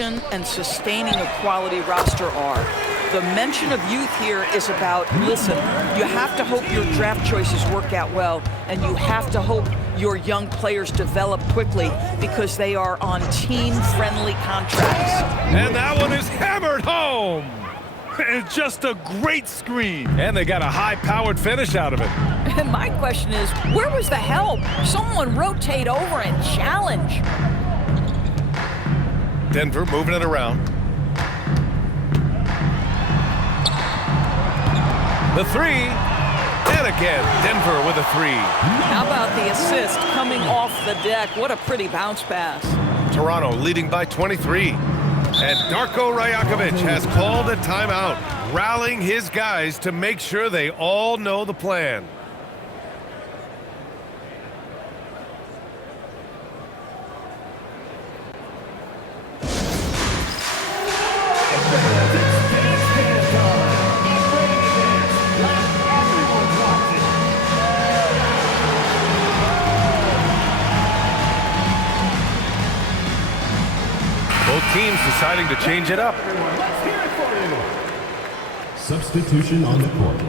and sustaining a quality roster are. The mention of youth here is about, listen, you have to hope your draft choices work out well, and you have to hope your young players develop quickly because they are on team-friendly contracts. And that one is hammered home. It's just a great screen. And they got a high-powered finish out of it. And my question is, where was the help? Someone rotate over and challenge. Denver moving it around. The three. And again, Denver with a three. How about the assist coming off the deck? What a pretty bounce pass. Toronto leading by 23. And Darko Rajakovic has called a timeout, rallying his guys to make sure they all know the plan. Both teams deciding to change it up. Let's hear it for you. Substitution on the court.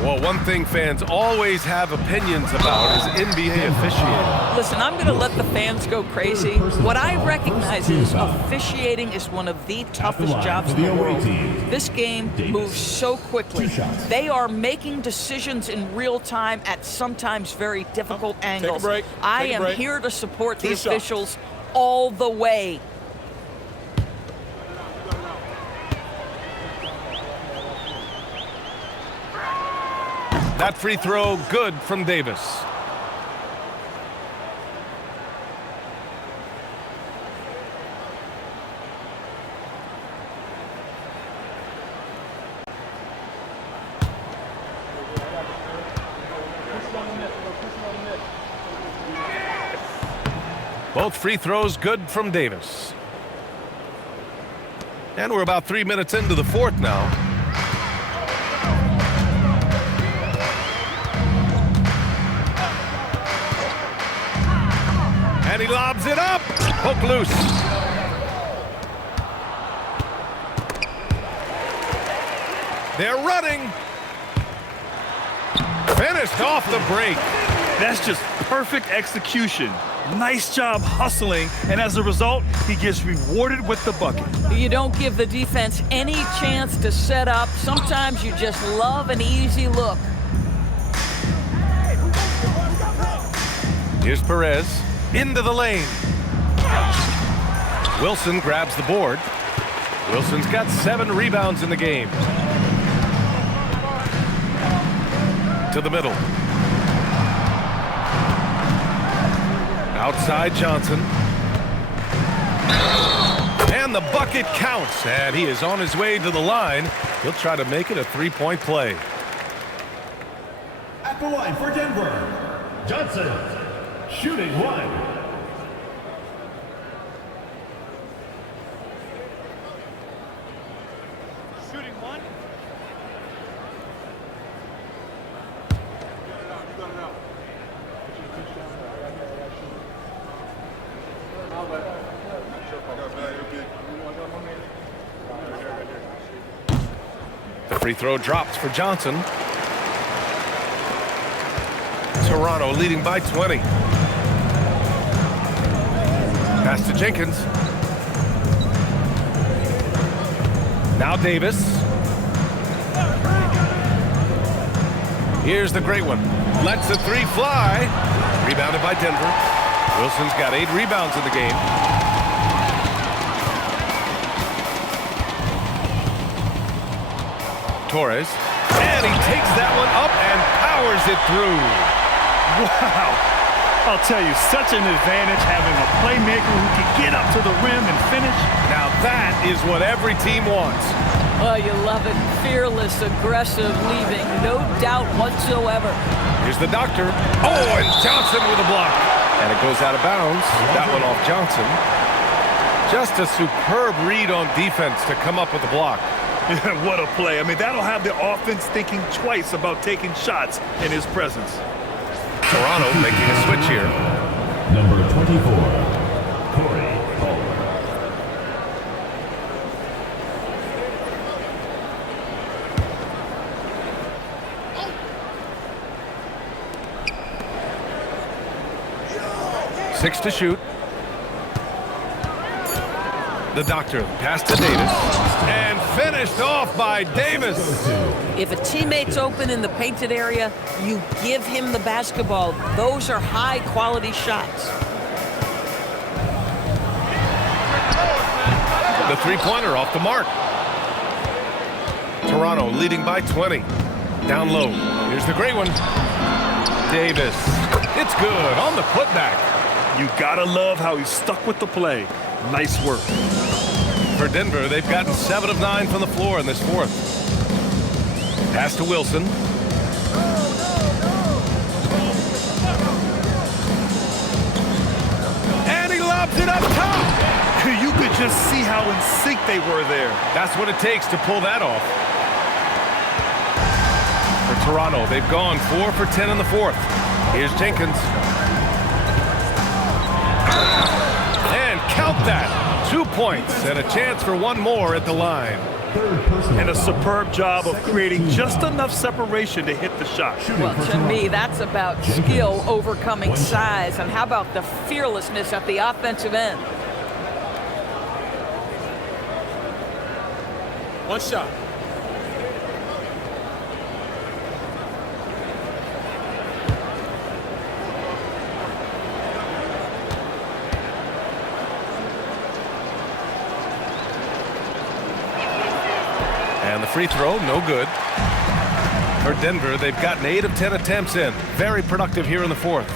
Well, one thing fans always have opinions about is NBA officiating. Listen, I'm going to let the fans go crazy. What I recognize is officiating is one of the toughest jobs in the world. This game moves so quickly. They are making decisions in real time at sometimes very difficult angles. I am here to support the officials all the way. That free throw good from Davis. Both free throws good from Davis. And we're about 3 minutes into the fourth now. And he lobs it up. Hook loose. They're running. Finished off the break. That's just perfect execution. Nice job hustling, and as a result, he gets rewarded with the bucket. You don't give the defense any chance to set up. Sometimes you just love an easy look. Here's Perez. Into the lane. Wilson grabs the board. Wilson's got 7 rebounds in the game. To the middle. Outside Johnson. And the bucket counts. And he is on his way to the line. He'll try to make it a 3-point play. At the line for Denver, Johnson. Shooting one. Shooting one. The free throw drops for Johnson. Toronto leading by 20. Pass to Jenkins. Now Davis. Here's the great one. Lets the three fly. Rebounded by Denver. Wilson's got 8 rebounds in the game. Torres. And he takes that one up and powers it through. Wow. I'll tell you, such an advantage having a playmaker who can get up to the rim and finish. Now that is what every team wants. Oh, you love it. Fearless, aggressive, leaving. No doubt whatsoever. Here's the doctor. Oh, and Johnson with a block. And it goes out of bounds. That one off Johnson. Just a superb read on defense to come up with the block. What a play. I mean, that'll have the offense thinking twice about taking shots in his presence. Toronto making a switch here. Number 24, Corey Paul. Six to shoot. The doctor pass to Davis. And finished off by Davis. If a teammate's open in the painted area, you give him the basketball. Those are high-quality shots. The three-pointer off the mark. Toronto leading by 20. Down low. Here's the great one. Davis. It's good on the putback. You gotta love how he stuck with the play. Nice work. For Denver, they've gotten 7 of 9 from the floor in this fourth. Pass to Wilson. And he lobs it up top. You could just see how in sync they were there. That's what it takes to pull that off. For Toronto, they've gone 4 for 10 in the fourth. Here's Jenkins. And count that. 2 points and a chance for one more at the line. And a superb job of creating just enough separation to hit the shot. Well, to me, that's about skill overcoming size. And how about the fearlessness at the offensive end? One shot. And the free throw, no good. For Denver, they've gotten 8 of 10 attempts in. Very productive here in the fourth.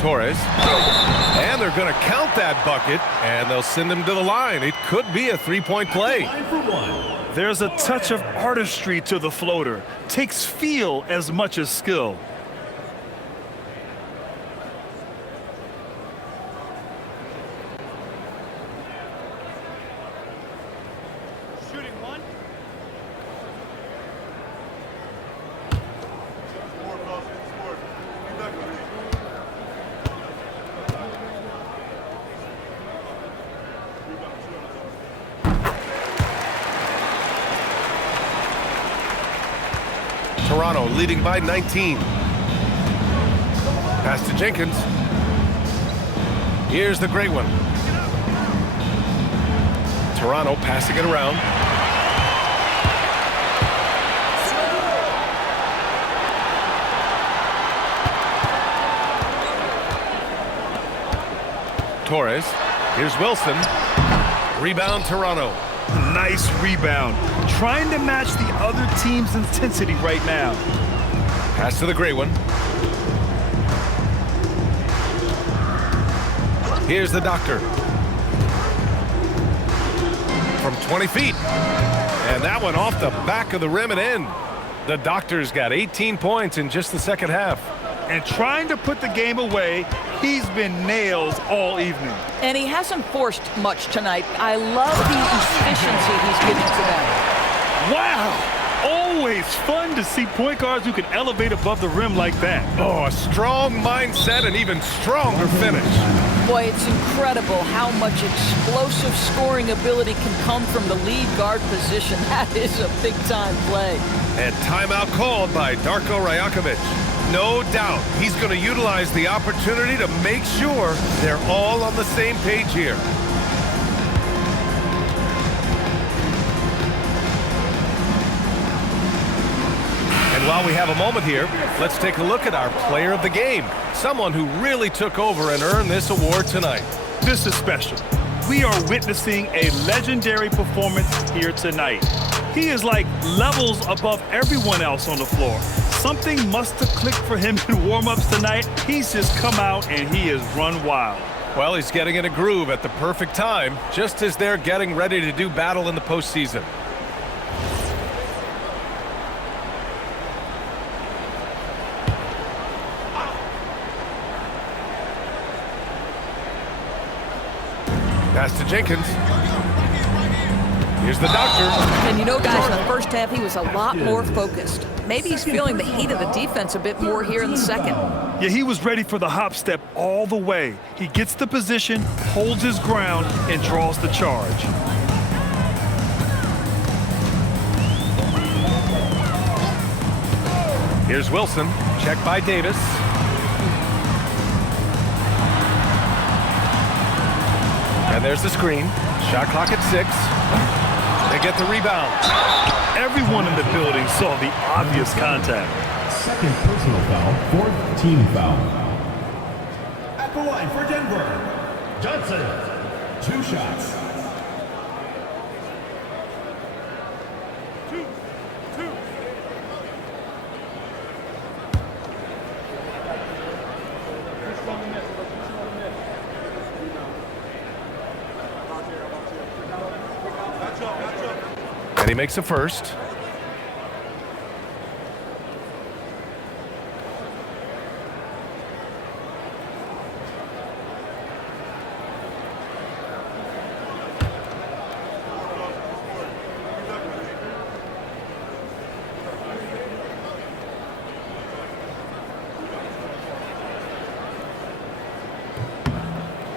Torres. And they're going to count that bucket, and they'll send him to the line. It could be a three-point play. There's a touch of artistry to the floater. Takes feel as much as skill. Toronto leading by 19. Pass to Jenkins. Here's the great one. Toronto passing it around. Torres. Here's Wilson. Rebound Toronto. Nice rebound. Trying to match the other team's intensity right now. Pass to the great one. Here's the doctor. From 20 feet. And that one off the back of the rim and in. The doctor's got 18 points in just the second half. And trying to put the game away, he's been nails all evening. And he hasn't forced much tonight. I love the efficiency he's giving to them. Wow! Always fun to see point guards who can elevate above the rim like that. Oh, a strong mindset and even stronger finish. Boy, it's incredible how much explosive scoring ability can come from the lead guard position. That is a big-time play. And timeout called by Darko Rajakovic. No doubt he's going to utilize the opportunity to make sure they're all on the same page here. And while we have a moment here, let's take a look at our player of the game. Someone who really took over and earned this award tonight. This is special. We are witnessing a legendary performance here tonight. He is like levels above everyone else on the floor. Something must have clicked for him in warm-ups tonight. He's just come out and he has run wild. Well, he's getting in a groove at the perfect time, just as they're getting ready to do battle in the postseason. Pass to Jenkins. Here's the doctor. And you know, guys, in the first half, he was a lot more focused. Maybe he's feeling the heat of the defense a bit more here in the second. Yeah, he was ready for the hop step all the way. He gets the position, holds his ground, and draws the charge. Here's Wilson. Check by Davis. And there's the screen. Shot clock at 6. They get the rebound. Everyone in the building saw the obvious contact. Second personal foul, fourth team foul. At the line for Denver, Johnson. 2 shots. And he makes a first.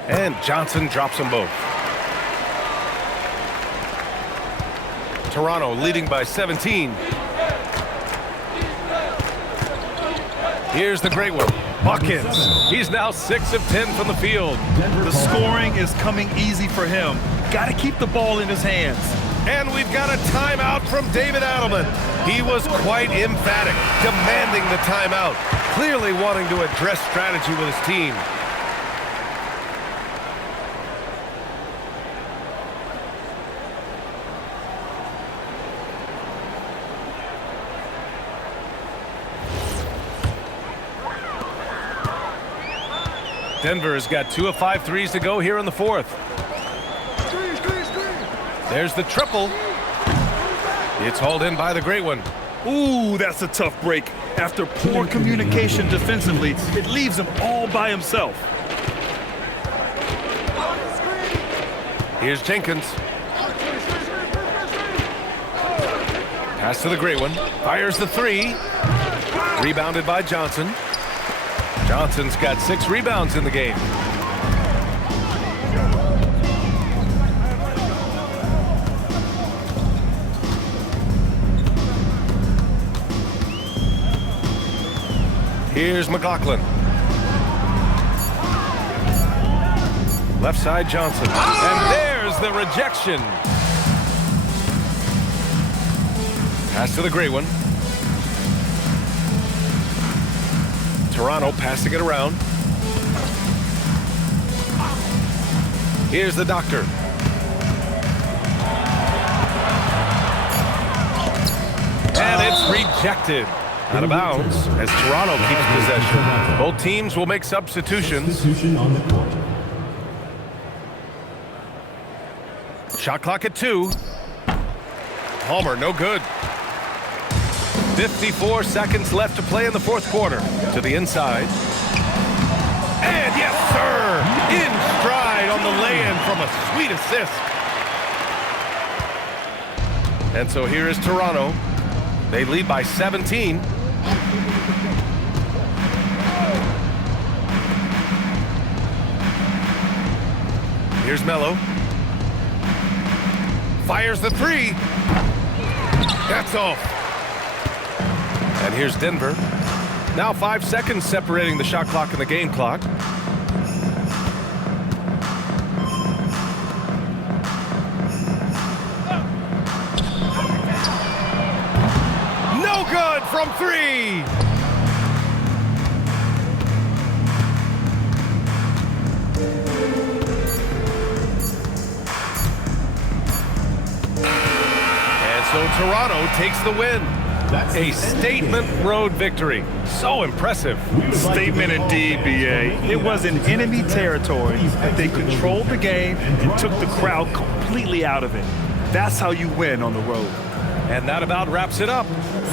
And Johnson drops them both. Toronto leading by 17. Here's the great one. Buckets. He's now 6 of 10 from the field. The scoring is coming easy for him. Got to keep the ball in his hands. And we've got a timeout from David Adelman. He was quite emphatic, demanding the timeout, clearly wanting to address strategy with his team. Denver has got 2 of 5 threes to go here in the fourth. There's the triple. It's hauled in by the great one. Ooh, that's a tough break. After poor communication defensively, it leaves him all by himself. Here's Jenkins. Pass to the great one. Fires the 3. Rebounded by Johnson. Johnson's got 6 rebounds in the game. Here's McLaughlin. Left side Johnson. And there's the rejection. Pass to the great one. Toronto passing it around. Here's the doctor. And it's rejected. Out of bounds as Toronto keeps possession. Both teams will make substitutions. Substitution on the court. Shot clock at 2. Palmer, no good. 54 seconds left to play in the fourth quarter. To the inside. And yes, sir! In stride on the lay-in from a sweet assist. And so here is Toronto. They lead by 17. Here's Melo. Fires the 3. That's off. And here's Denver. Now 5 seconds separating the shot clock and the game clock. No good from 3. And so Toronto takes the win. A statement road victory. So impressive. Statement indeed, BA. It was in enemy territory, but they controlled the game and took the crowd completely out of it. That's how you win on the road. And that about wraps it up.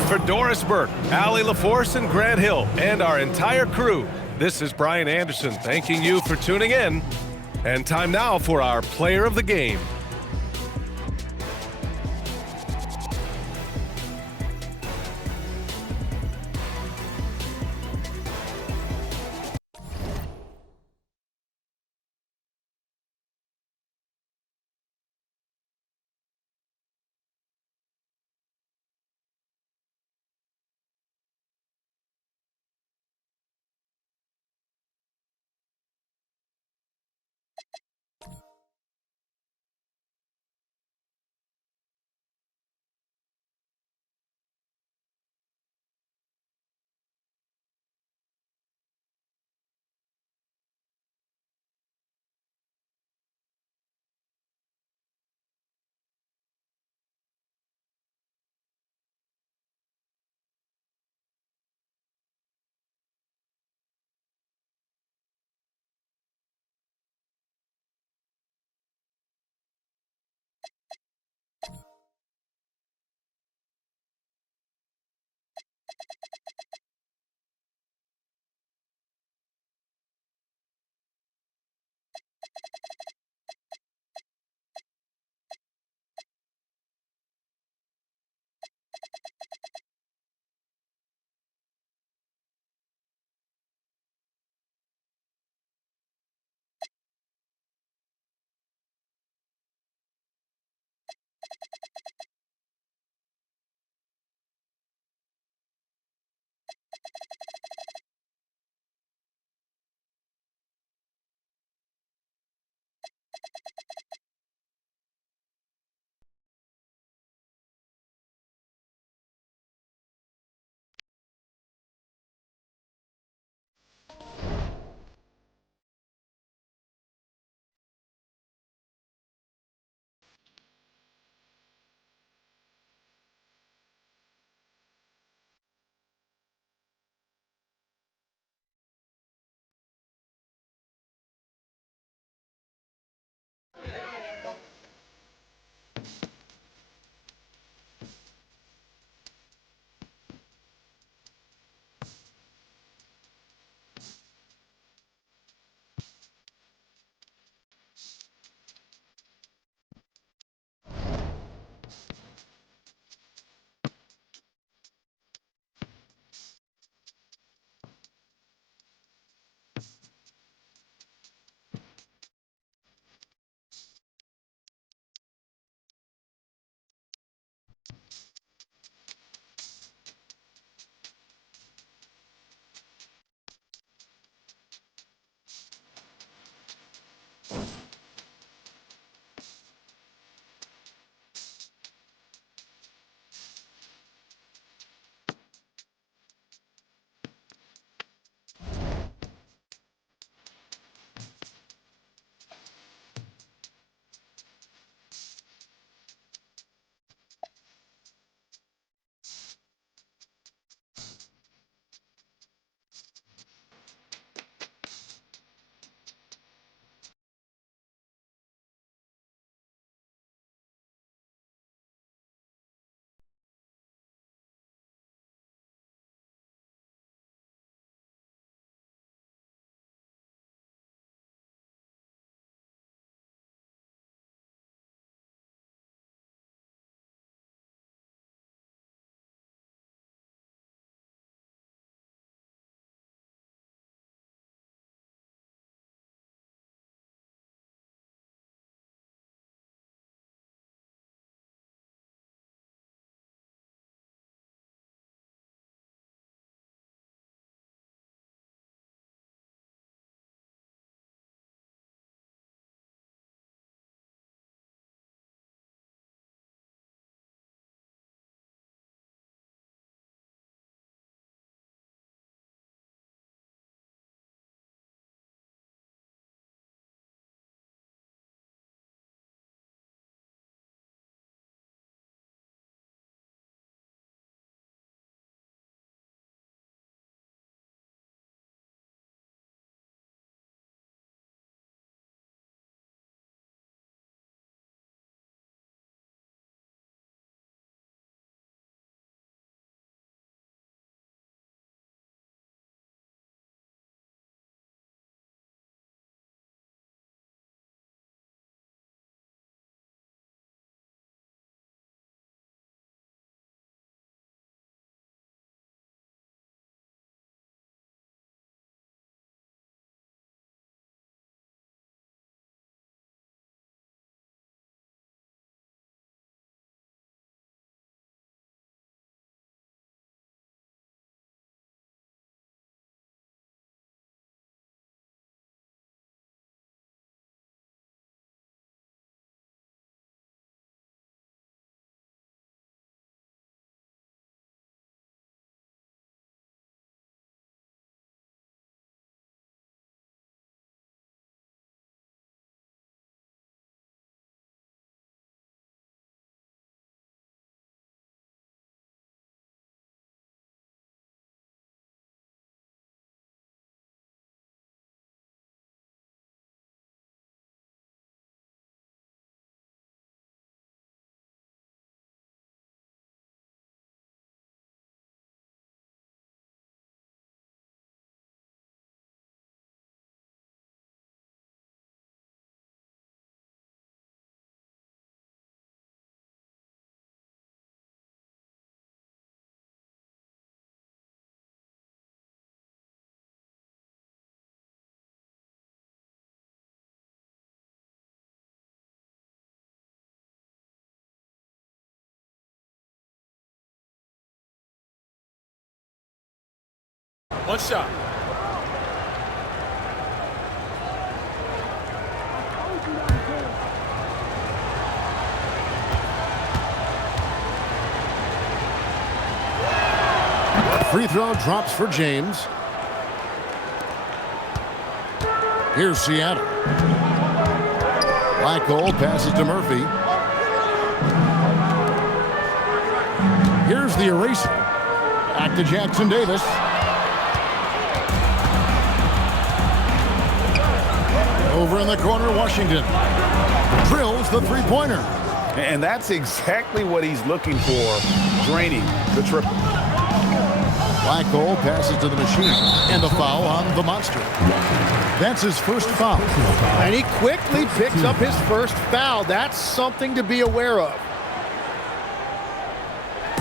For Doris Burke, Allie LaForce, and Grant Hill, and our entire crew, this is Brian Anderson thanking you for tuning in. And time now for our player of the game. One shot. Free throw drops for James. Here's Seattle. Black goal passes to Murphy. Here's the eraser. Back to Jackson Davis. Over in the corner, Washington drills the three-pointer. And that's exactly what he's looking for, draining the triple. Black goal passes to the machine, and a foul on the monster. That's his first foul. And he quickly picks up his first foul. That's something to be aware of.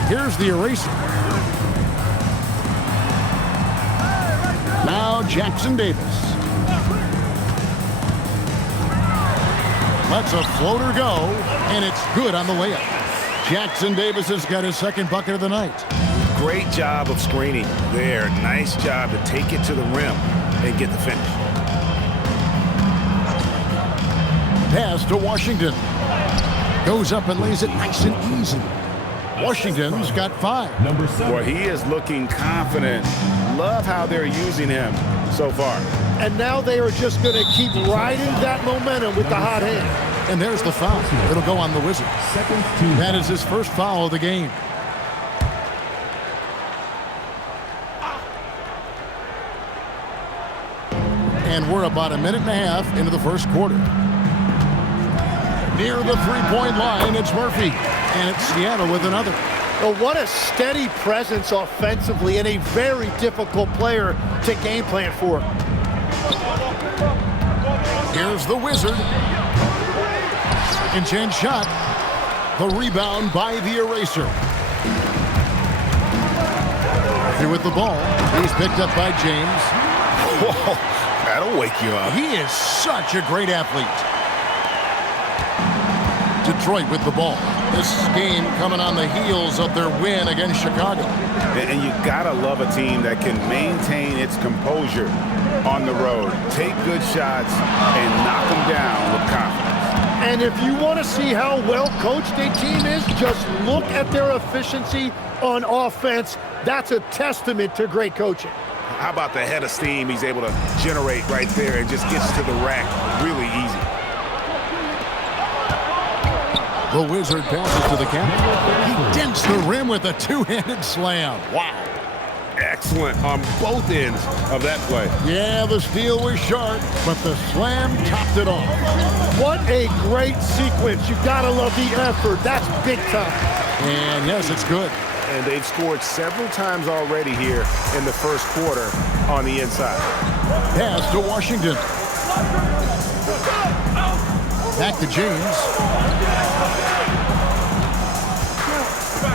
Here's the eraser. Now Jackson Davis. Lets a floater go, and it's good on the layup. Jackson Davis has got his second bucket of the night. Great job of screening there. Nice job to take it to the rim and get the finish. Pass to Washington. Goes up and lays it nice and easy. Washington's got 5. Number 7. Boy, he is looking confident. Love how they're using him so far. And now they are just going to keep riding that momentum with the hot hand. And there's the foul. It'll go on the Wizards. That is his first foul of the game. And we're about a minute and a half into the first quarter. Near the three-point line, it's Murphy. And it's Seattle with another. Well, what a steady presence offensively and a very difficult player to game plan for. Here's the Wizard. Second chance shot. The rebound by the eraser. Murphy with the ball. He's picked up by James. Whoa, that'll wake you up. He is such a great athlete. Detroit with the ball. This game coming on the heels of their win against Chicago. And you gotta love a team that can maintain its composure on the road, take good shots, and knock them down with confidence. And if you want to see how well coached a team is, just look at their efficiency on offense. That's a testament to great coaching. How about the head of steam he's able to generate right there and just gets to the rack really easy. The Wizard passes to the captain. He dents the rim with a two-handed slam. Wow. Excellent on both ends of that play. Yeah, the steal was sharp, but the slam topped it off. What a great sequence. You gotta love the effort. That's big time. And yes, it's good. And they've scored several times already here in the first quarter on the inside. Pass to Washington. Back to James.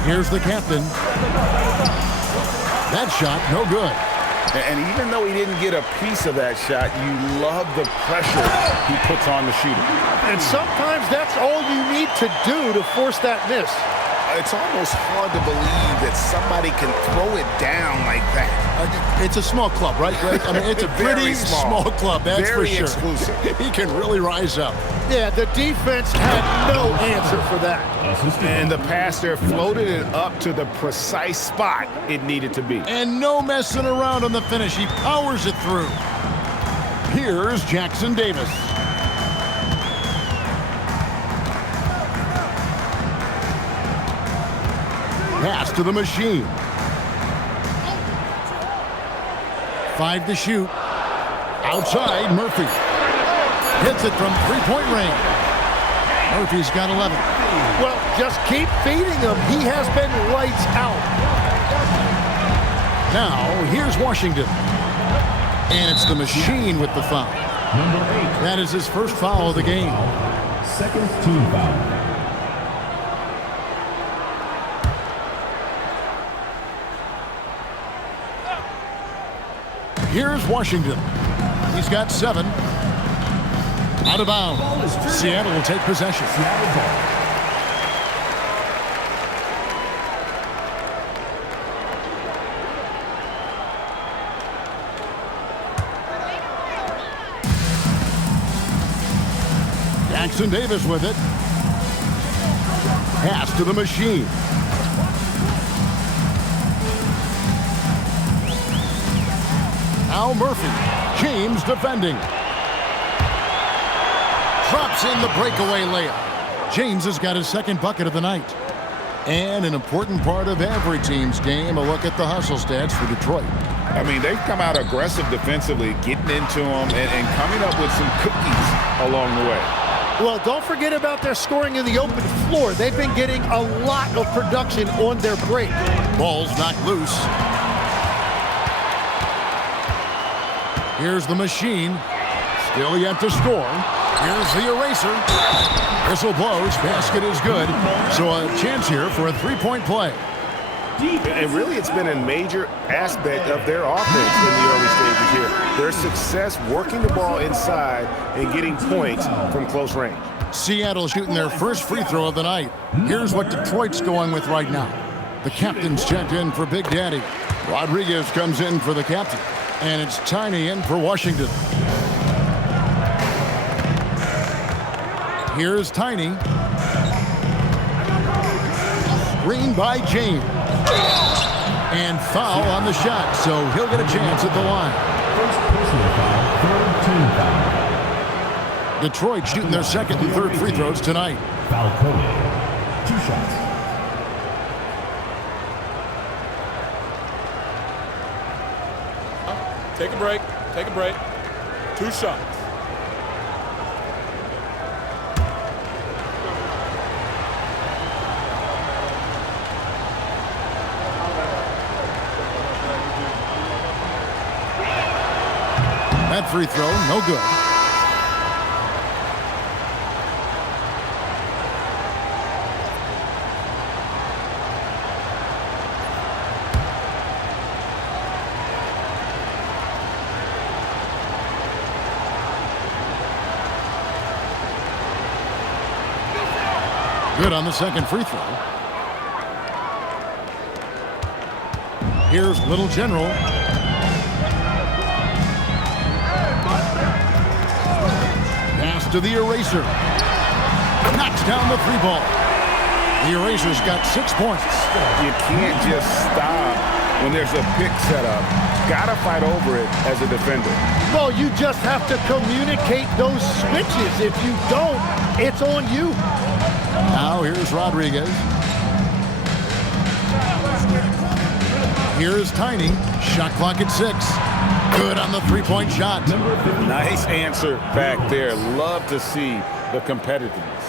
Here's the captain. That shot, no good. And even though he didn't get a piece of that shot, you love the pressure he puts on the shooter. And sometimes that's all you need to do to force that miss. It's almost hard to believe that somebody can throw it down like that. It's a small club, right, Greg? I mean, it's a pretty small club, that's very for sure. Exclusive. He can really rise up. Yeah, the defense had no answer for that. And the pass there floated it up to the precise spot it needed to be. And no messing around on the finish. He powers it through. Here's Jackson Davis. Pass to the machine. 5 to shoot. Outside, Murphy. Hits it from three-point range. Murphy's got 11. Well, just keep feeding him. He has been lights out. Now, here's Washington. And it's the machine with the foul. Number 8. That is his first foul of the game. Second team foul. Here's Washington. He's got 7. Out of bounds. Seattle will take possession. Jackson Davis with it. Pass to the machine. Al Murphy. James defending. Drops in the breakaway layup. James has got his second bucket of the night. And an important part of every team's game, a look at the hustle stats for Detroit. I mean, they've come out aggressive defensively, getting into them and coming up with some cookies along the way. Well, don't forget about their scoring in the open floor. They've been getting a lot of production on their break. Ball's knocked loose. Here's the machine. Still yet to score. Here's the eraser. Whistle blows. Basket is good. So a chance here for a three-point play. And really, it's been a major aspect of their offense in the early stages here. Their success working the ball inside and getting points from close range. Seattle shooting their first free throw of the night. Here's what Detroit's going with right now. The captain's checked in for Big Daddy. Rodriguez comes in for the captain. And it's Tiny in for Washington. Here's Tiny. Screen by James. And foul on the shot, so he'll get a chance at the line. First personal foul, third team foul. Detroit shooting their second and third free throws tonight. Foul Cody. 2 shots. Take a break. Take a break. 2 shots. That free throw, no good. Good on the second free throw. Here's Little General. Pass to the eraser. Knocks down the 3-ball. The eraser's got 6 points. You can't just stop when there's a pick set up. Gotta fight over it as a defender. Well, you just have to communicate those switches. If you don't, it's on you. Now here's Rodriguez. Here's Tiny. Shot clock at 6. Good on the 3-point shot. Nice answer back there. Love to see the competitiveness.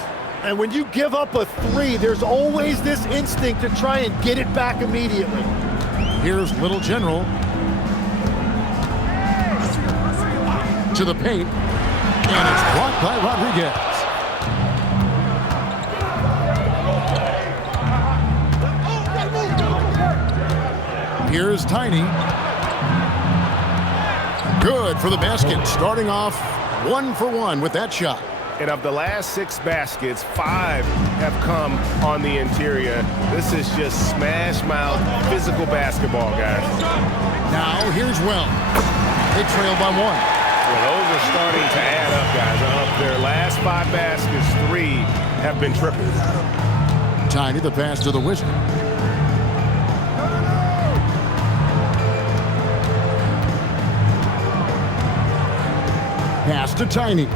And when you give up a 3, there's always this instinct to try and get it back immediately. Here's Little General. To the paint. And it's blocked by Rodriguez. Here's Tiny. Good for the basket. Starting off 1 for 1 with that shot. And of the last 6 baskets, 5 have come on the interior. This is just smash mouth physical basketball, guys. Now here's Well. They trail by 1. Well, those are starting to add up, guys. Of their last 5 baskets, 3 have been triples. Tiny, the pass to the Wizard. Pass to Tiny.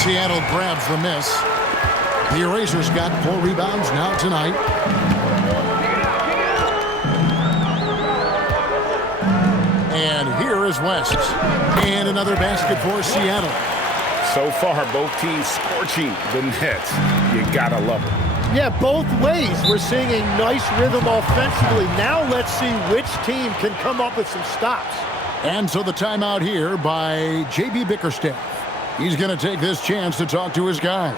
Seattle grabs the miss. The Erasers got 4 rebounds now tonight. And here is West. And another basket for Seattle. So far, both teams scorching the nets. You gotta love it. Yeah, both ways. We're seeing a nice rhythm offensively. Now let's see which team can come up with some stops. And so the timeout here by J.B. Bickerstaff. He's going to take this chance to talk to his guys.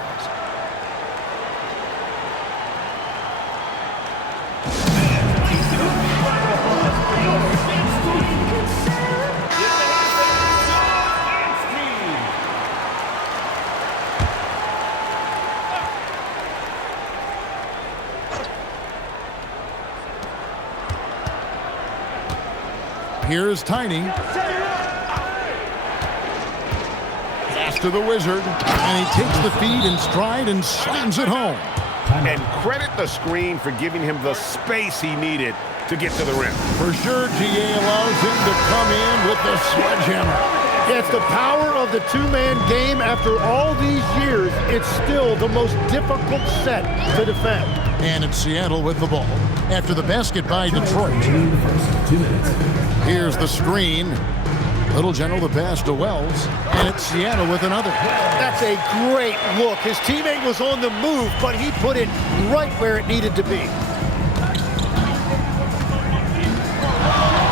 Here's Tiny. Pass to the Wizard. And he takes the feed in stride and slams it home. And credit the screen for giving him the space he needed to get to the rim. For sure, GA allows him to come in with the sledgehammer. It's the power of the two-man game. After all these years, it's still the most difficult set to defend. And it's Seattle with the ball. After the basket by Detroit. Here's the screen. Little General the pass to Wells. And it's Seattle with another. That's a great look. His teammate was on the move, but he put it right where it needed to be.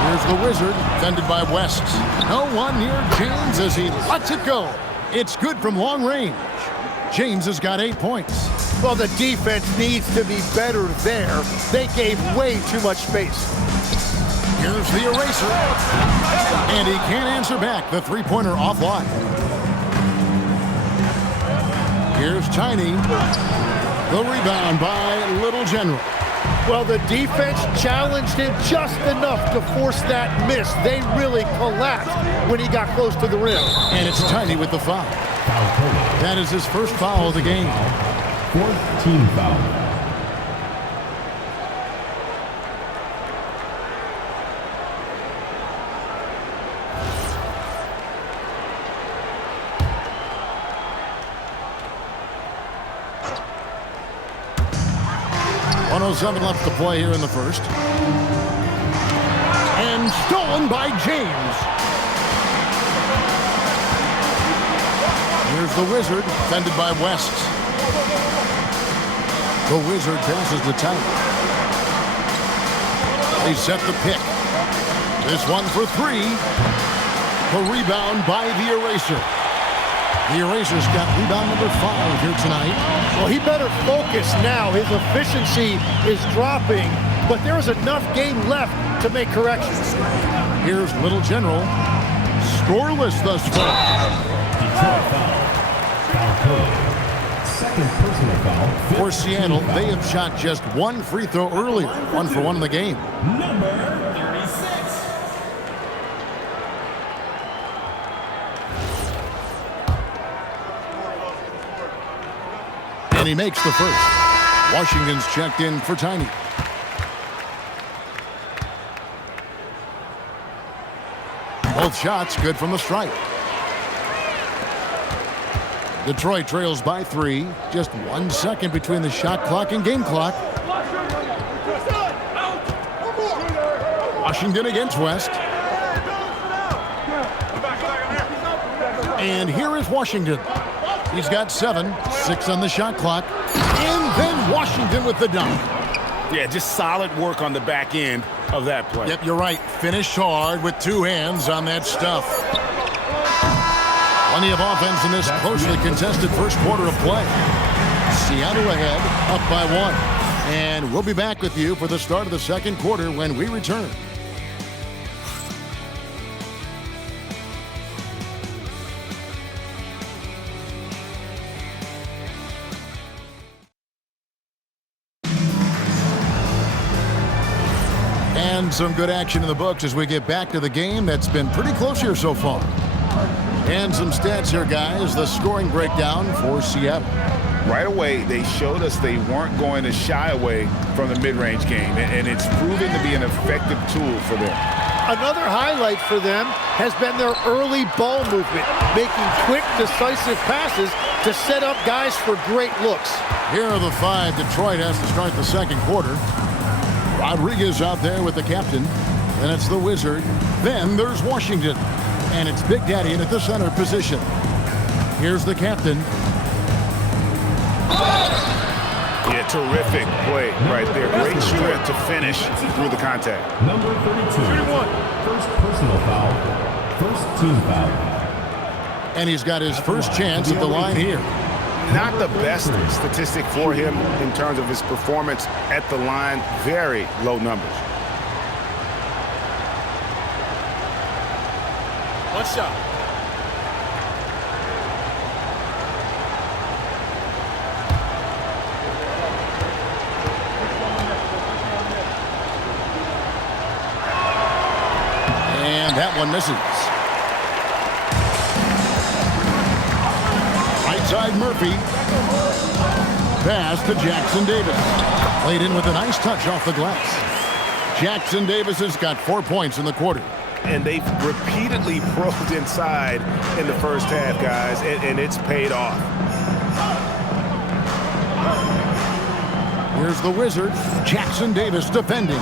Here's the Wizard, defended by West. No one near James as he lets it go. It's good from long range. James has got 8 points. Well, the defense needs to be better there. They gave way too much space. Here's the eraser. And he can't answer back. The three-pointer offline. Here's Tiny. The rebound by Little General. Well, the defense challenged him just enough to force that miss. They really collapsed when he got close to the rim. And it's Tiny with the foul. That is his first foul of the game. 4th team foul. .107 left to play here in the first. And stolen by James. Here's the Wizard, defended by West. The Wizard passes to Tiny. They set the pick. This one for three. The rebound by the eraser. The eraser's got rebound number 5 here tonight. Well, he better focus now. His efficiency is dropping, but there is enough game left to make corrections. Here's Little General. Scoreless thus far. Detroit foul. Foul code. 2nd personal foul. For Seattle, they have shot just one free throw earlier. 1 for 1 in the game. Number 36. And he makes the first. Washington's checked in for Tiny. Both shots good from the stripe. Detroit trails by 3. Just 1 second between the shot clock and game clock. Washington against West. And here is Washington. He's got 7, 6 on the shot clock. And then Washington with the dunk. Yeah, just solid work on the back end of that play. Yep, you're right. Finished hard with 2 hands on that stuff. Plenty of offense in this closely contested first quarter of play. Seattle ahead, up by 1. And we'll be back with you for the start of the second quarter when we return. And some good action in the books as we get back to the game that's been pretty close here so far. And some stats here, guys. The scoring breakdown for Seattle. Right away, they showed us they weren't going to shy away from the mid-range game, and it's proven to be an effective tool for them. Another highlight for them has been their early ball movement, making quick, decisive passes to set up guys for great looks. Here are the 5 Detroit has to start the second quarter. Rodriguez out there with the captain. Then it's the Wizard. Then there's Washington. And it's Big Daddy in at the center position. Here's the captain. Yeah, terrific play right there. Great strength to finish through the contact. Number 32. 1st personal foul. 1st team foul. And he's got his first chance at the line here. Not the best statistic for him in terms of his performance at the line. Very low numbers. One shot. That one misses. Right side Murphy. Pass to Jackson Davis. Played in with a nice touch off the glass. Jackson Davis has got 4 points in the quarter. And they've repeatedly probed inside in the first half, guys, and it's paid off. Here's the Wizards. Jackson Davis defending.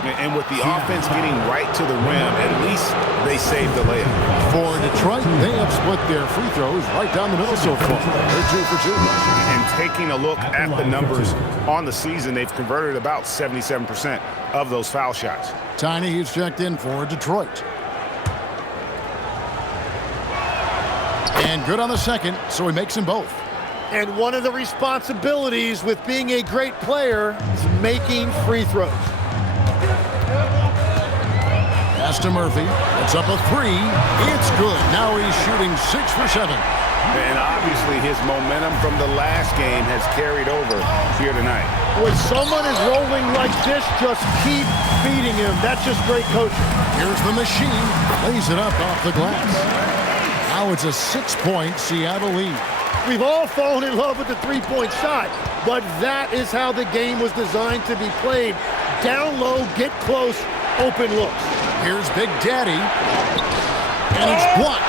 And with the offense getting right to the rim, at least they saved the layup. For Detroit, they have split their free throws right down the middle so far. They're 2 for 2. And taking a look at the numbers on the season, they've converted about 77% of those foul shots. Tiny, he's checked in for Detroit. And good on the second, so he makes them both. And one of the responsibilities with being a great player is making free throws. Pass to Murphy. It's up a 3. It's good. Now he's shooting 6 for 7. And obviously his momentum from the last game has carried over here tonight. When someone is rolling like this, just keep feeding him. That's just great coaching. Here's the machine. Lays it up off the glass. Now it's a 6-point Seattle lead. We've all fallen in love with the three-point shot, but that is how the game was designed to be played. Down low, get close, open looks. Here's Big Daddy. And it's blocked.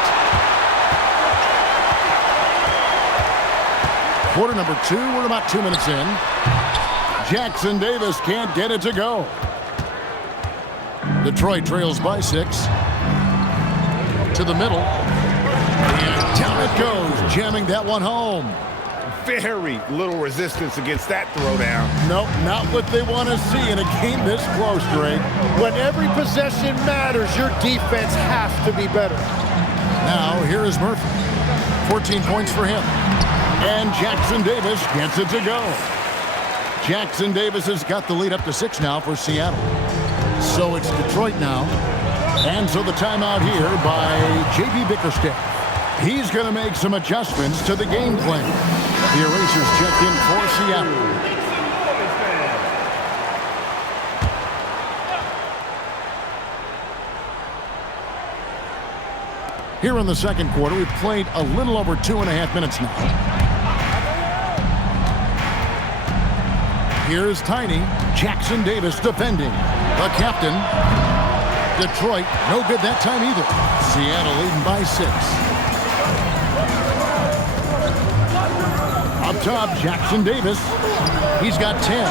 Quarter number 2. We're about 2 minutes in. Jackson Davis can't get it to go. Detroit trails by 6. To the middle. And down it goes, jamming that one home. Very little resistance against that throwdown. Nope, not what they want to see in a game this close, Greg. When every possession matters, your defense has to be better. Now, here is Murphy. 14 points for him. And Jackson Davis gets it to go. Jackson Davis has got the lead up to 6 now for Seattle. So it's Detroit now. And so the timeout here by J.B. Bickerstaff. He's going to make some adjustments to the game plan. The Erasers checked in for Seattle. Here in the second quarter, we've played a little over 2.5 minutes now. Here's Tiny. Jackson Davis defending. The captain. Detroit, no good that time either. Seattle leading by 6. Up top, Jackson Davis. He's got 10. Yeah,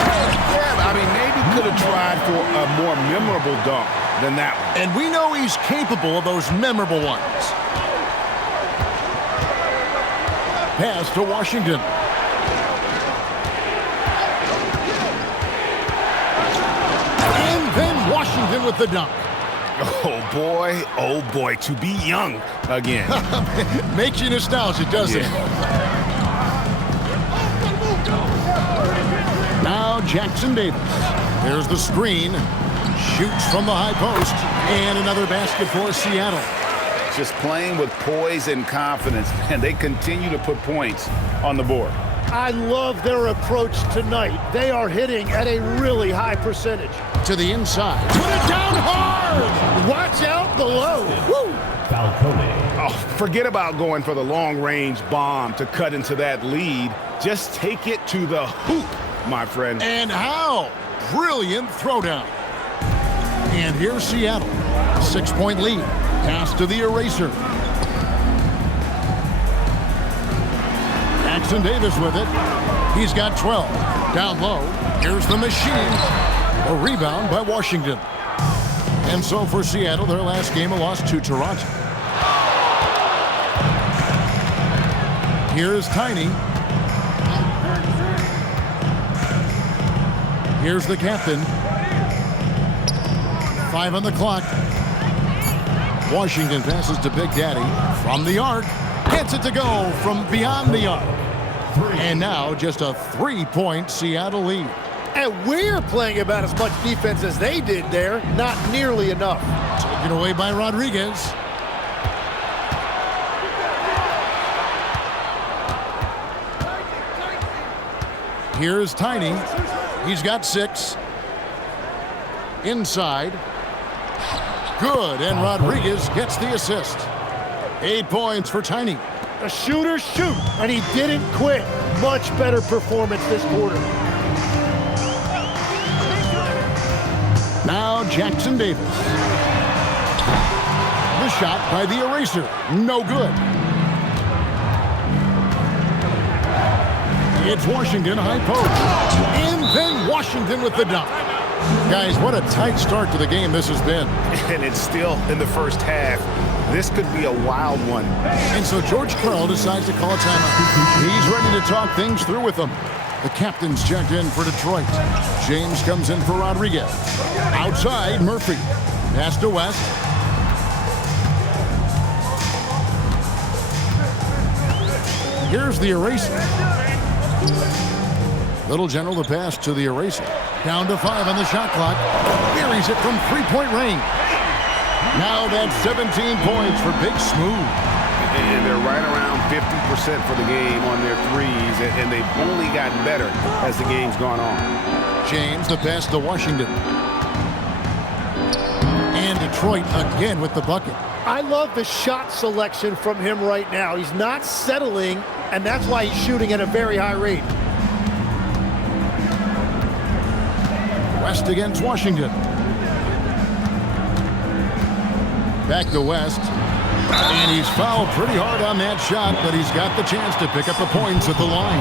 I mean, maybe could have tried for a more memorable dunk than that one. And we know he's capable of those memorable ones. Pass to Washington. And then Washington with the dunk. Oh boy, to be young again. Makes you nostalgic, doesn't it? Now Jackson Davis. There's the screen. Shoots from the high post. And another basket for Seattle. Just playing with poise and confidence, and they continue to put points on the board. I love their approach tonight. They are hitting at a really high percentage. To the inside. Put it down hard! Watch out below. Woo! Oh, forget about going for the long-range bomb to cut into that lead. Just take it to the hoop, my friend. And how? Brilliant throwdown. And here's Seattle. 6-point lead. Pass to the eraser. Jackson Davis with it. He's got 12. Down low. Here's the machine. A rebound by Washington. And so for Seattle, their last game, a loss to Toronto. Here's Tiny. Here's the captain. 5 on the clock. Washington passes to Big Daddy from the arc. Gets it to go from beyond the arc. And now just a 3-point Seattle lead. And we're playing about as much defense as they did there. Not nearly enough. Taken away by Rodriguez. Here's Tiny. He's got 6. Inside. Good, and Rodriguez gets the assist. 8 points for Tiny. The shooters shoot, and he didn't quit. Much better performance this quarter. Now Jackson Davis. The shot by the eraser. No good. It's Washington high post. And then Washington with the dunk. Guys, what a tight start to the game this has been. And it's still in the first half. This could be a wild one. And so George Karl decides to call a timeout. He's ready to talk things through with them. The captain's checked in for Detroit. James comes in for Rodriguez. Outside, Murphy. Pass to West. Here's the eraser. Little General the pass to the eraser. Down to 5 on the shot clock. Buries it from three-point range. Now that's 17 points for Big Smooth. And they're right around 50% for the game on their threes, and they've only gotten better as the game's gone on. James the pass to Washington. And Detroit again with the bucket. I love the shot selection from him right now. He's not settling, and that's why he's shooting at a very high rate. West against Washington. Back to West. And he's fouled pretty hard on that shot, but he's got the chance to pick up the points at the line.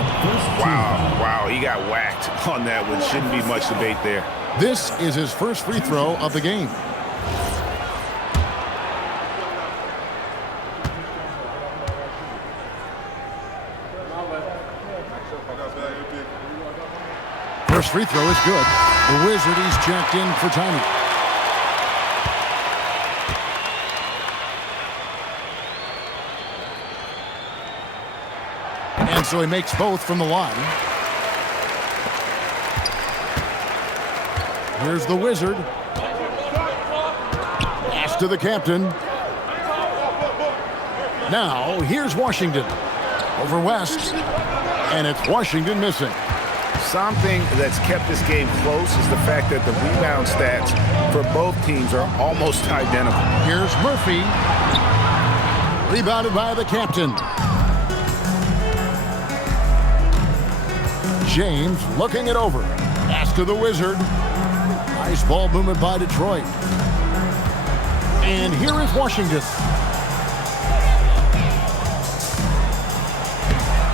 Wow, he got whacked on that one. Shouldn't be much debate there. This is his first free throw of the game. First free throw is good. The Wizard, he's checked in for Tiny. And so he makes both from the line. Here's the Wizard. Pass to the captain. Now, here's Washington. Over West. And it's Washington missing. Something that's kept this game close is the fact that the rebound stats for both teams are almost identical. Here's Murphy. Rebounded by the captain. James looking it over. Pass to the Wizard. Nice ball movement by Detroit. And here is Washington.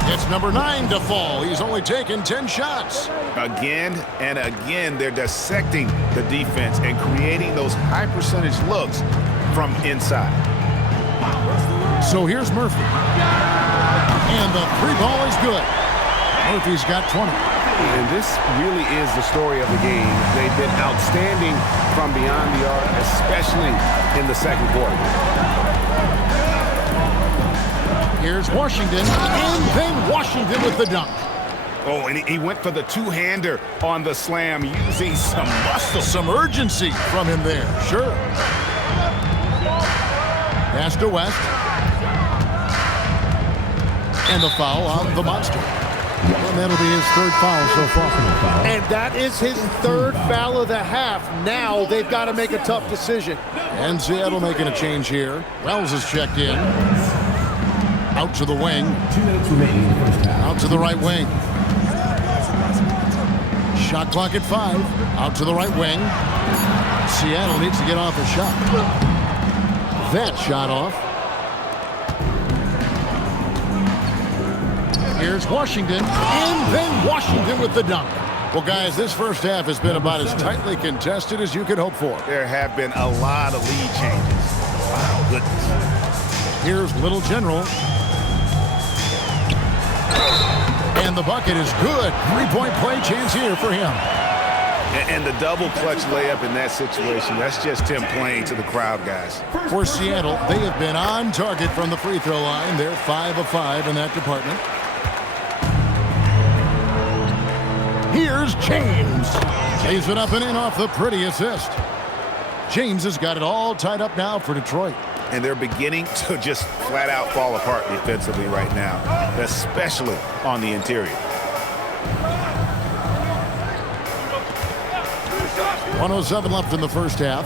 It's number 9 to fall. He's only taken 10 shots. Again and again, they're dissecting the defense and creating those high percentage looks from inside. So here's Murphy. And the 3 ball is good. Murphy's got 20. And this really is the story of the game. They've been outstanding from beyond the arc, especially in the second quarter. Here's Washington, and then Washington with the dunk. Oh, and he went for the two-hander on the slam, using some muscle. Some urgency from him there, sure. Pass to West. And the foul on the monster. And that'll be his 3rd foul so far. And that is his 3rd foul of the half. Now they've got to make a tough decision. And Seattle making a change here. Wells is checked in. Out to the wing. 2 minutes remaining in the first half. Out to the right wing. Shot clock at 5. Out to the right wing. Seattle needs to get off a shot. That shot off. Here's Washington, and then Washington with the dunk. Well, guys, this first half has been about as tightly contested as you could hope for. There have been a lot of lead changes. Wow, goodness. Here's Little General. And the bucket is good. 3-point play chance here for him. And the double clutch layup in that situation, that's just him playing to the crowd, guys. For Seattle, they have been on target from the free throw line. They're 5 of 5 in that department. Here's James. Lays it up and in off the pretty assist. James has got it all tied up now for Detroit. And they're beginning to just flat out fall apart defensively right now, especially on the interior. 1:07 left in the first half.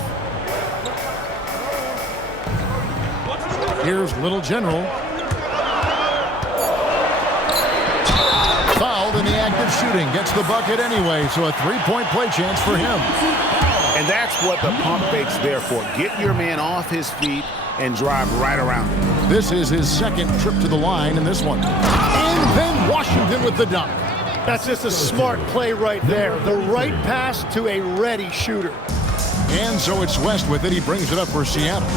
Here's Little General. Fouled in the act of shooting. Gets the bucket anyway, so a three-point play chance for him. And that's what the pump fake's there for. Get your man off his feet and drive right around him. This is his second trip to the line in this one. And then Washington with the dunk. That's just a smart play right there. The right pass to a ready shooter. And so it's West with it. He brings it up for Seattle.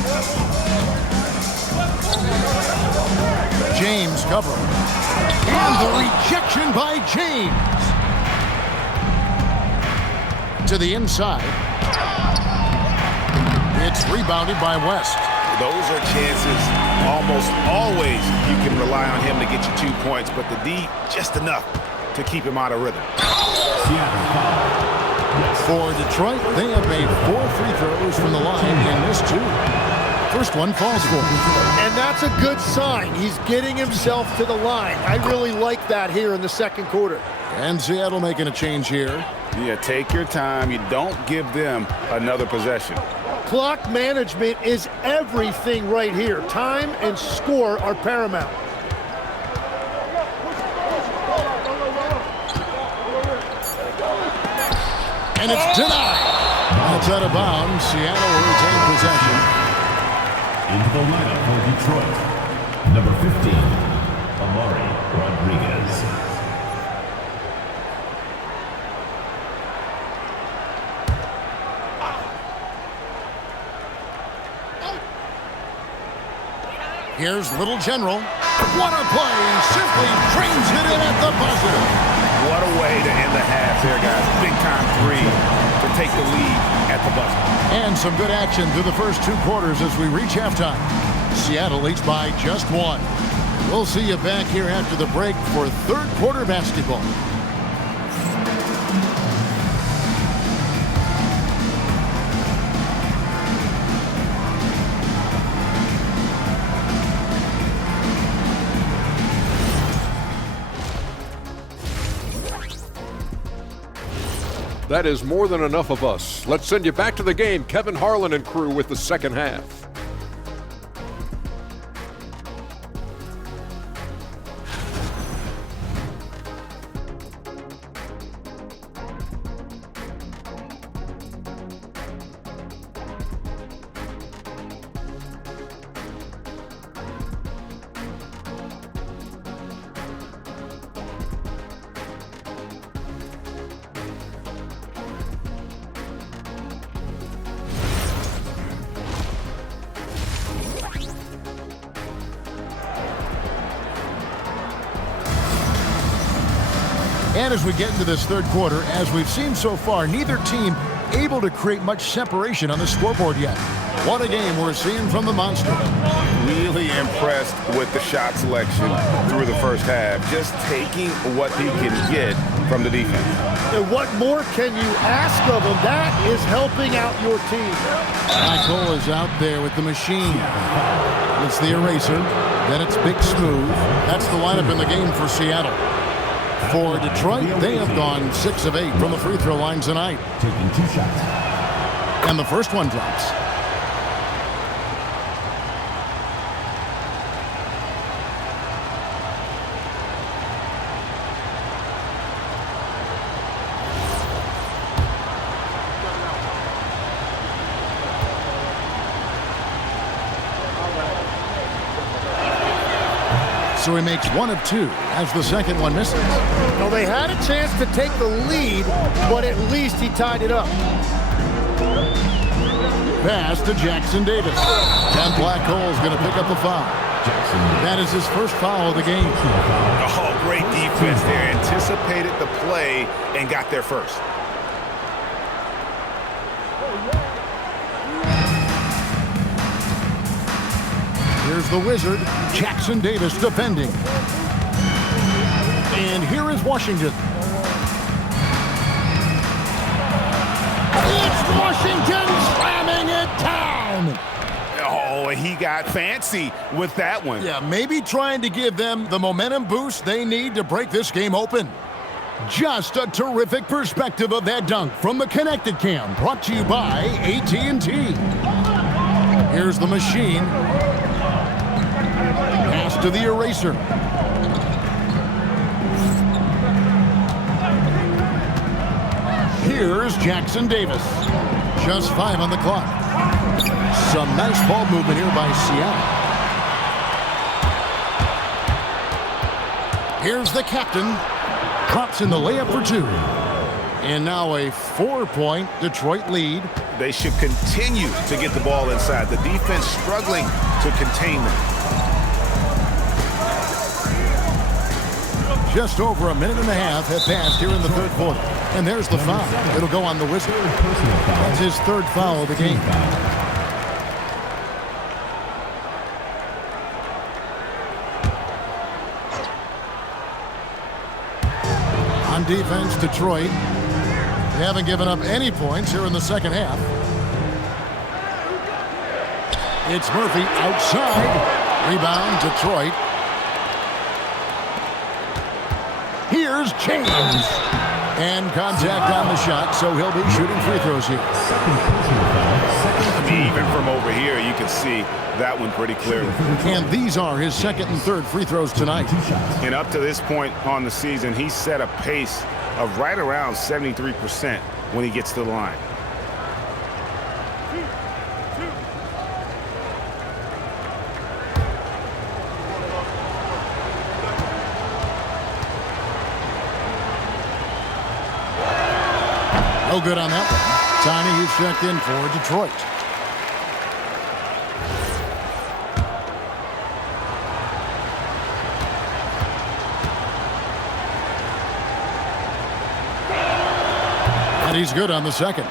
James covering. And the rejection by James. To the inside. It's rebounded by West. Those are chances almost always you can rely on him to get you 2 points, but the D just enough to keep him out of rhythm. For Detroit, they have made 4 free throws from the line in this 2. First one falls for him. And that's a good sign. He's getting himself to the line. I really like that here in the second quarter. And Seattle making a change here. Yeah, take your time. You don't give them another possession. Clock management is everything right here. Time and score are paramount. And it's denied. That's out of bounds. Seattle will retain possession. Into the lineup for Detroit, number 15, Amari Rodriguez. Here's Little General. What a play. Simply trains it in at the buzzer. What a way to end the half there, guys. Big time three to take the lead at the buzzer. And some good action through the first 2 quarters as we reach halftime. Seattle leads by just 1. We'll see you back here after the break for third quarter basketball. That is more than enough of us. Let's send you back to the game. Kevin Harlan and crew with the second half. And as we get into this third quarter, as we've seen so far, neither team able to create much separation on the scoreboard yet. What a game we're seeing from the Monster. Really impressed with the shot selection through the first half. Just taking what he can get from the defense. And what more can you ask of him? That is helping out your team. Michael is out there with the machine. It's the eraser. Then it's Big Smooth. That's the lineup in the game for Seattle. For Detroit, they have gone 6 of 8 from the free throw line tonight. Taking 2 shots. And the first one drops. So he makes 1 of 2 as the second one misses. Well, they had a chance to take the lead, but at least he tied it up. Pass to Jackson Davis. And Black Hole's going to pick up the foul. That is his first foul of the game. Oh, great defense there. Anticipated the play and got there first. Here's the Wizard, Jackson Davis defending. And here is Washington. It's Washington slamming it down. Oh, he got fancy with that one. Yeah, maybe trying to give them the momentum boost they need to break this game open. Just a terrific perspective of that dunk from the Connected Cam, brought to you by AT&T. Here's the machine. to the eraser. Here's Jackson Davis. Just 5 on the clock. Some nice ball movement here by Seattle. Here's the captain. Drops in the layup for 2. And now a 4-point Detroit lead. They should continue to get the ball inside. The defense struggling to contain them. Just over a minute and a half have passed here in the third quarter. And there's the foul. It'll go on the Wizard. That's his 3rd foul of the game. On defense, Detroit. They haven't given up any points here in the second half. It's Murphy outside. Rebound, Detroit. Here's James. And contact on the shot, so he'll be shooting free throws here. Even from over here, you can see that one pretty clearly. And these are his 2nd and 3rd free throws tonight. And up to this point on the season, he's set a pace of right around 73% when he gets to the line. No good on that one. Tiny, he's checked in for Detroit. And he's good on the second.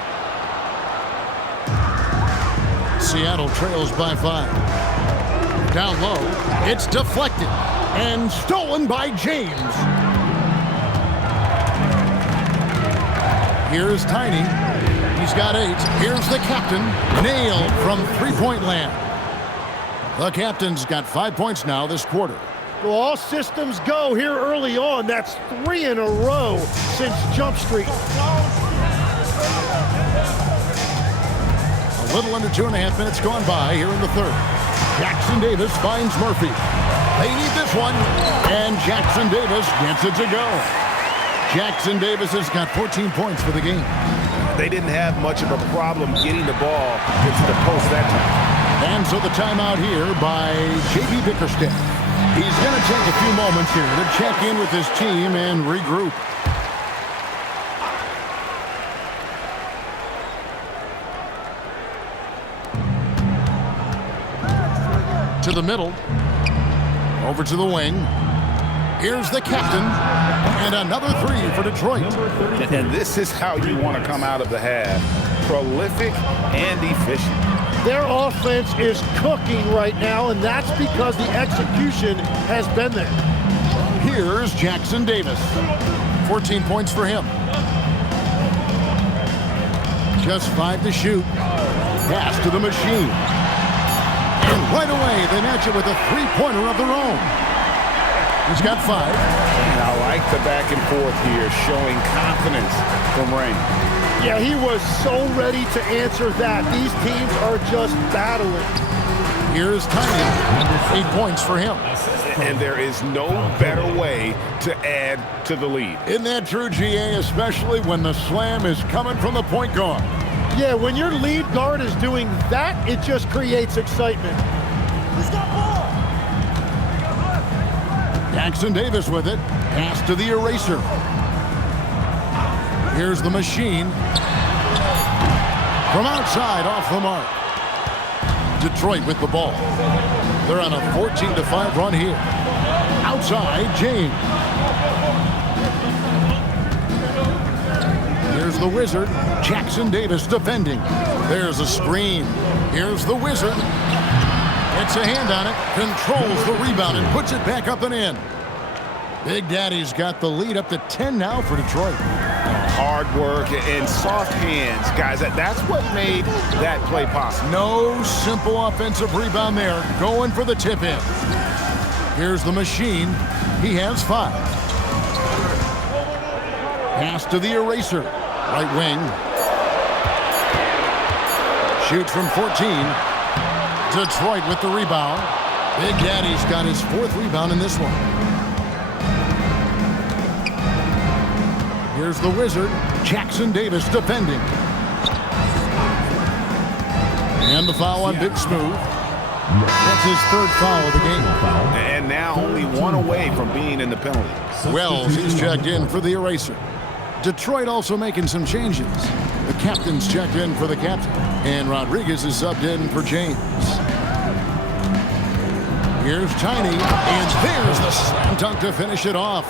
Seattle trails by 5. Down low. It's deflected. And stolen by James. Here's Tiny. He's got 8. Here's the captain. Nailed from 3-point land. The captain's got 5 points now this quarter. Well, all systems go here early on. That's 3 in a row since Jump Street. A little under 2.5 minutes gone by here in the third. Jackson Davis finds Murphy. They need this one. And Jackson Davis gets it to go. Jackson Davis has got 14 points for the game. They didn't have much of a problem getting the ball into the post that time. And so the timeout here by J.B. Bickerstaff. He's going to take a few moments here to check in with his team and regroup. To the middle. Over to the wing. Here's the captain. And another 3 for Detroit. And this is how you want to come out of the half. Prolific and efficient. Their offense is cooking right now, and that's because the execution has been there. Here's Jackson Davis. 14 points for him. Just 5 to shoot. Pass to the machine. And right away, they match it with a 3-pointer of their own. He's got 5. And I like the back and forth here, showing confidence from Rain. Yeah, he was so ready to answer that. These teams are just battling. Here's Tiny. 8 points for him. And there is no better way to add to the lead. Isn't that true, GA, especially when the slam is coming from the point guard? Yeah, when your lead guard is doing that, it just creates excitement. He's got ball. Jackson Davis with it. Pass to the eraser. Here's the machine. From outside, off the mark. Detroit with the ball. They're on a 14-5 run here. Outside, James. Here's the Wizard. Jackson Davis defending. There's a screen. Here's the Wizard. Gets a hand on it. Controls the rebound and puts it back up and in. Big Daddy's got the lead up to 10 now for Detroit. Hard work and soft hands, guys. That's what made that play possible. No simple offensive rebound there. Going for the tip-in. Here's the machine. He has 5. Pass to the eraser. Right wing. Shoots from 14. Detroit with the rebound. Big Daddy's got his 4th rebound in this one. Here's the Wizard, Jackson Davis defending. And the foul on Big Smooth. That's his 3rd foul of the game. And now only 1 away from being in the penalty. Wells is checked in for the eraser. Detroit also making some changes. The captain's checked in for the captain. And Rodriguez is subbed in for James. Here's Tiny, and there's the slam dunk to finish it off.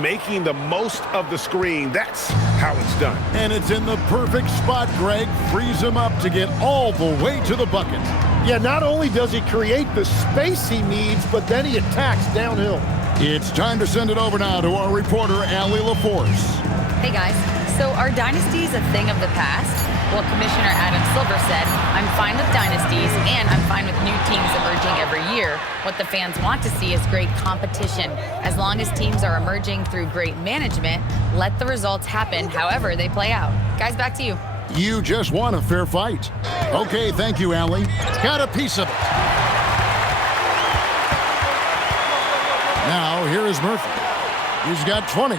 Making the most of the screen, that's how it's done. And it's in the perfect spot, Greg. Frees him up to get all the way to the bucket. Yeah, not only does he create the space he needs, but then he attacks downhill. It's time to send it over now to our reporter, Allie LaForce. Hey guys, so are dynasties a thing of the past? Well, Commissioner Adam Silver said, I'm fine with dynasties and I'm fine with new teams emerging every year. What the fans want to see is great competition. As long as teams are emerging through great management, let the results happen however they play out. Guys, back to you. You just won a fair fight. Okay, thank you, Allie. Got a piece of it. Now, here is Murphy. He's got 20.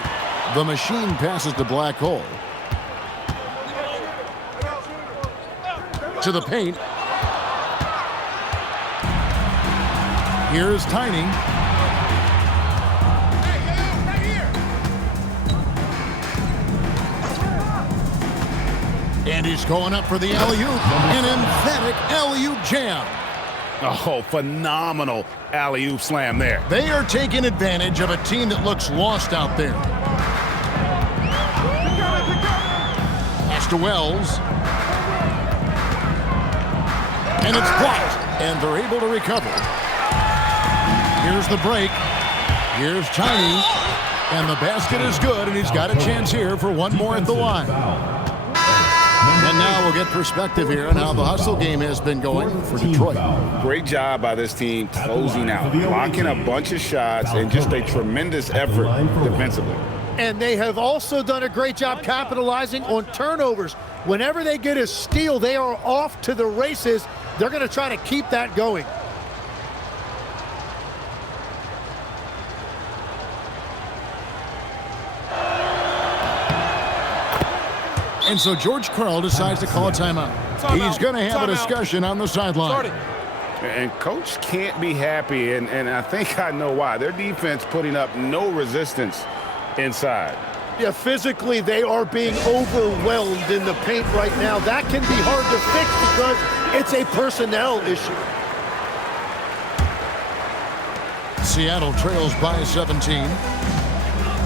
The machine passes to Black Hole. To the paint. Here's Tiny. And he's going up for the alley-oop. An emphatic alley-oop jam. Oh, phenomenal alley-oop slam there. They are taking advantage of a team that looks lost out there. Pass to Wells. And it's blocked. And they're able to recover. Here's the break. Here's Tiny. And the basket is good, and he's got a chance here for one more at the line. And now we'll get perspective here on how the hustle game has been going for Detroit. Great job by this team closing out, blocking a bunch of shots, and just a tremendous effort defensively. And they have also done a great job capitalizing on turnovers. Whenever they get a steal, they are off to the races. They're going to try to keep that going. And so George Karl decides to call a timeout. He's going to have a discussion on the sideline. And Coach can't be happy, and I think I know why. Their defense putting up no resistance inside. Yeah, physically they are being overwhelmed in the paint right now. That can be hard to fix because it's a personnel issue. Seattle trails by 17.